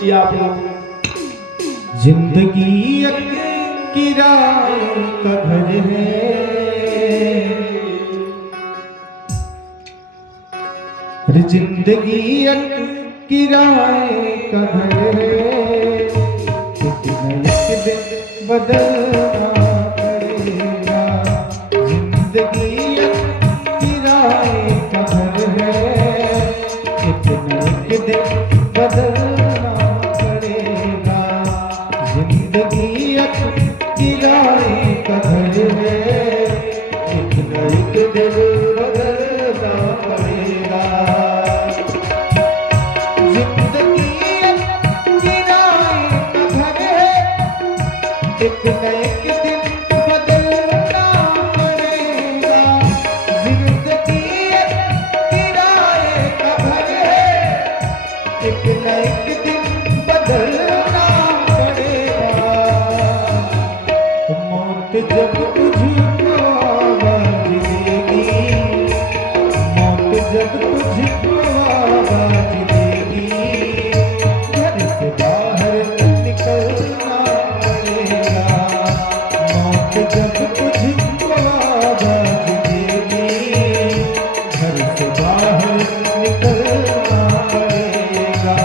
किया आपने। जिंदगी एक किराए का घर है, जिंदगी एक किराए का घर है, एक दिन बदलना पड़ेगा। जिंदगी एक किराए का घर है, एक दिन बदलना पड़ेगा। जिंदगी एक किराए का घर है, एक दिन बदलना पड़ेगा। जिंदगी एक किराए का घर है, एक न एक दिन बदलना पड़ेगा। जिंदगी एक किराए का घर है, एक न एक दिन बदलना पड़ेगा। मौत जब तुझको आवाज देगी, मौत जब तुझको आवाज देगी, घर से बाहर निकलना पड़ेगा। मौत जब तुझको आवाज देगी, घर से बाहर निकलना पड़ेगा।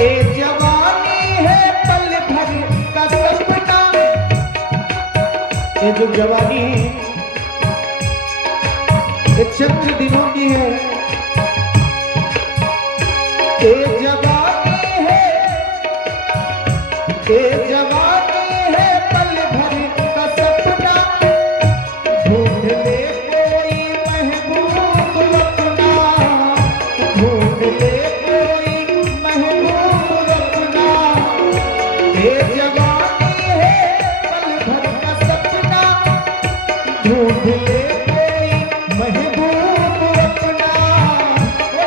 ये जवानी है पल भर का सपना, ये जो जवानी है ये चंद दिनों की है। ये जवानी है, ये जवानी है पल भर का सपना। ढूंढ ले कोई महबूब अपना, ढूंढ ले कोई महबूब अपना। ये जवानी है पल भर का सपना, ढूंढ ले कोई महबूब अपना।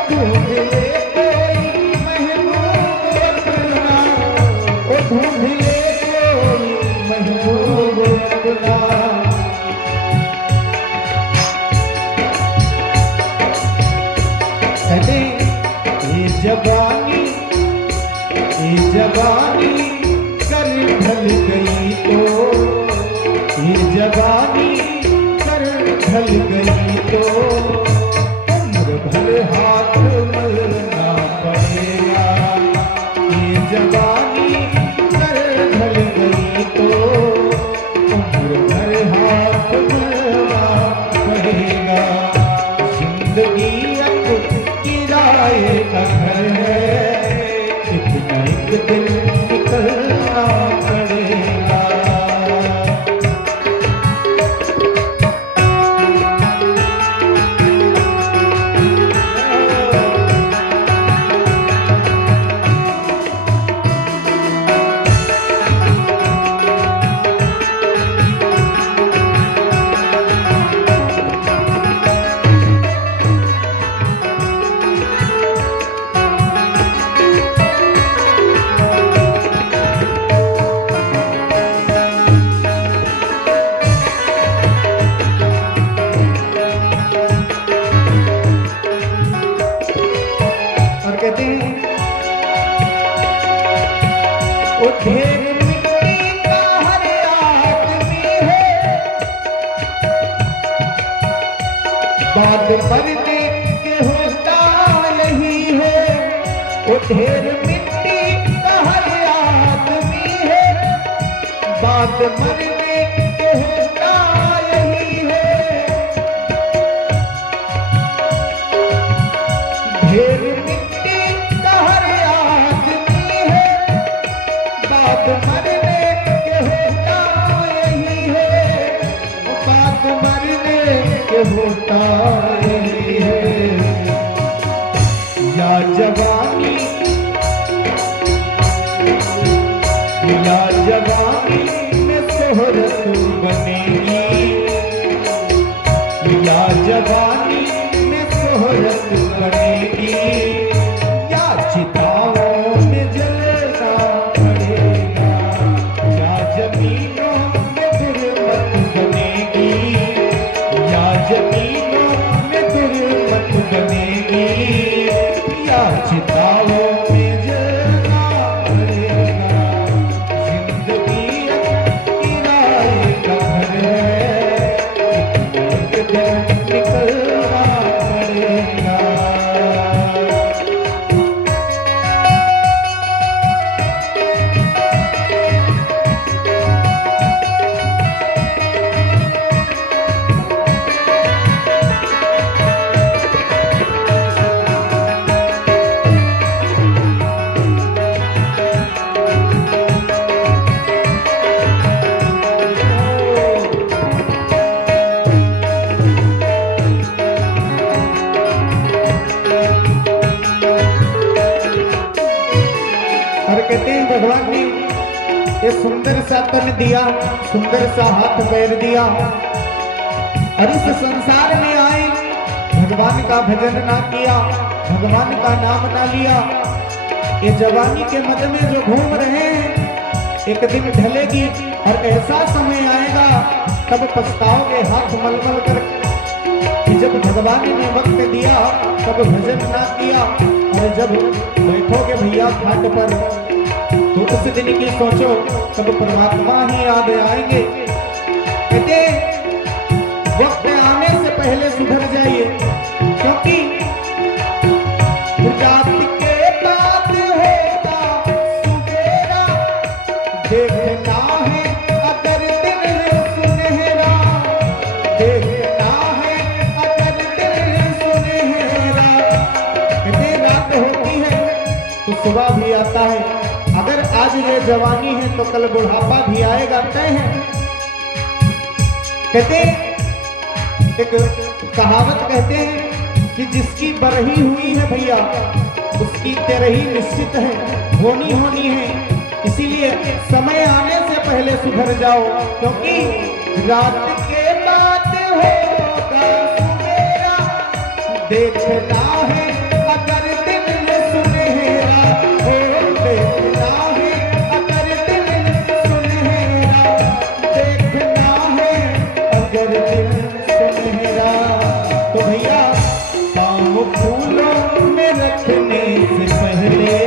ढूंढ ले कोई महबूब अपना, ढूंढ ले कोई महबूब अपना। ये जवानी, ये जवानी कर ढल गई तो, ये जवानी कर ढल गई तो, उम्र भर हाथ मलना पड़ेगा। ये जवानी कर ढल गई तो, उम्र भर हाथ मलना पड़ेगा। जिंदगी एक किराए का घर है, एक न एक दिन निकलना पड़ेगा। कहते हैं वो ढेर मिट्टी का हर आदमी है, बात मरने के होता यही है। वो ढेर मिट्टी का हर आदमी है, बात मरने के होता यही है। ढेर मिट्टी का हर आदमी है, बात मरने के होता यही है। बात मरने के होता उतारी है। या जवानी में शोहरत बनेगी, या जवानी में शोहरत बनेगी, या चिताओं में जलना पड़ेगा, या जमीनों में गुरबत बनेगी, या जमीनों में गुरबत बनेगी, या चिताओं में जलना पड़ेगा। जिंदगी एक किराए का घर है, एक दिन निकलना पड़ेगा। और कहते हैं भगवान ने ये सुंदर सा तन दिया, सुंदर सा हाथ पैर दिया, और इस संसार में आए, भगवान का भजन ना किया, भगवान का नाम ना लिया। ये जवानी के मद में जो घूम रहे हैं, एक दिन ढलेगी और ऐसा समय आएगा तब पछताओगे हाथ मलमल कर कि जब भगवान ने वक्त दिया तब भजन ना किया। और जब बैठोगे भैया घाट पर तो उस दिन की सोचो, तब परमात्मा ही याद आएंगे। कहते वक्त आने से पहले सुधर जाइए, क्योंकि रात के बाद होगा सुबेरा, देखना है अगर दिन सुनहरा, देखना है अगर दिन सुनहरा। कहते रात होती है तो सुबह भी आता है, अगर आज ये जवानी है तो कल बुढ़ापा भी आएगा, तय है। कहते एक कहावत कहते हैं कि जिसकी बरही हुई है भैया उसकी तेरही निश्चित है, होनी है। इसीलिए समय आने से पहले सुधर जाओ, क्योंकि रात के बाद होगा सुबेरा, देखना है अगर दिन सुनहरा, हो देखना है अगर दिन सुनहरा, देखना है अगर दिन सुनहरा। तो भैया पाँव फूलों में रखने से पहले,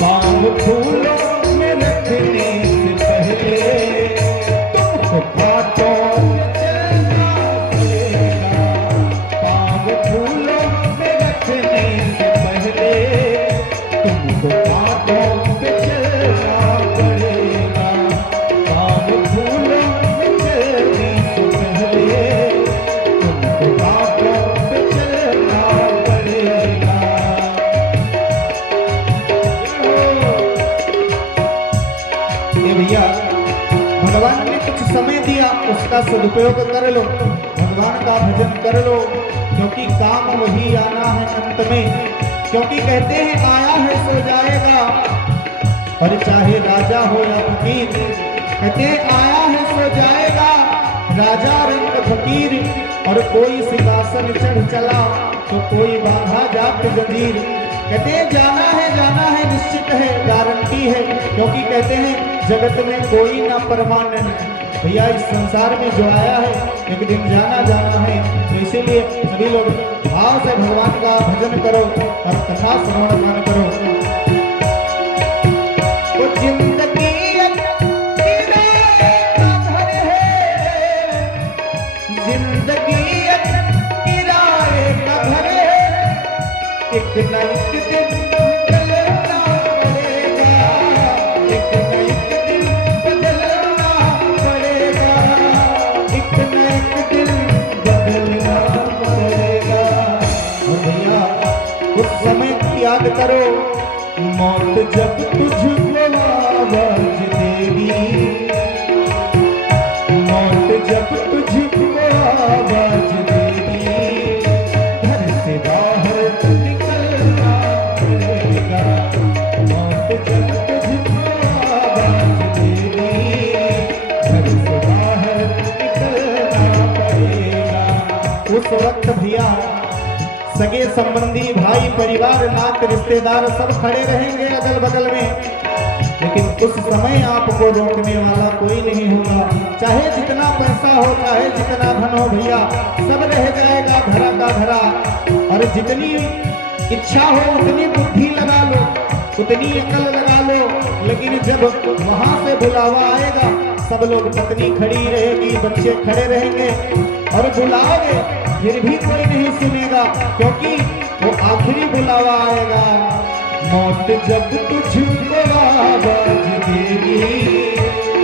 पाँव फूलों में रखने से पहले तुमको बातों में चलना पड़ेगा, पाँव फूलों में रखने से पहले तुमको बातों पे चलना पड़ेगा, पाँव फूलों में चलने से पहले तुमको बातों पे चलना पड़ेगा। ये भैया भगवान ने कुछ समय दिया, उसका सदुपयोग कर लो, भगवान का भजन कर लो, क्योंकि काम वही आना है अंत में। क्योंकि कहते हैं आया है सो जाएगा, और चाहे राजा हो या फकीर, कहते हैं आया है सो जाएगा, राजा रंग फकीर। और कोई सिंहासन चढ़ चला तो कोई बांधा जात जंजीर। कहते हैं जाना है निश्चित है, गारंटी है, क्योंकि कहते हैं जगत में कोई ना परमानेंट। भैया इस संसार में जो आया है एक दिन जाना है, तो इसीलिए सभी लोग भाव से भगवान का भजन करो और कथा श्रवण पान करो। वो जिंदगी एक किराए का घर है, जिंदगी एक किराए का घर है, एक न एक दिन बदलना पड़ेगा, एक न एक दिन बदलना पड़ेगा, एक न एक दिन बदलना पड़ेगा। और भैया उस समय याद करो, मौत जब तुझको आवाज देगी, मौत जब तुझको उस वक्त भैया सगे संबंधी भाई परिवार नात रिश्तेदार सब खड़े रहेंगे अगल बगल में, लेकिन उस समय आपको रोकने वाला कोई नहीं होगा। चाहे जितना पैसा हो, चाहे जितना धन हो भैया, सब रह जाएगा धरा का धरा। और जितनी इच्छा हो उतनी बुद्धि लगा लो, उतनी अकल लगा लो, लेकिन जब वहां से बुलावा आएगा सब लोग, पत्नी खड़ी रहेगी, बच्चे खड़े रहेंगे और बुलाओगे फिर भी कोई नहीं सुनेगा, क्योंकि वो आखिरी बुलावा आएगा। मौत जब तुझको आवाज देगी,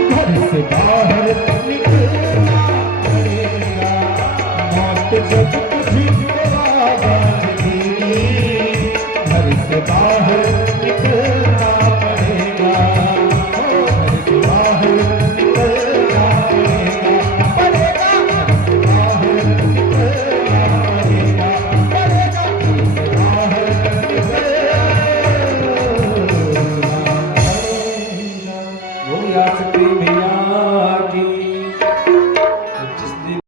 घर से बाहर निकलना पड़ेगा। मौत जब तुझको आवाज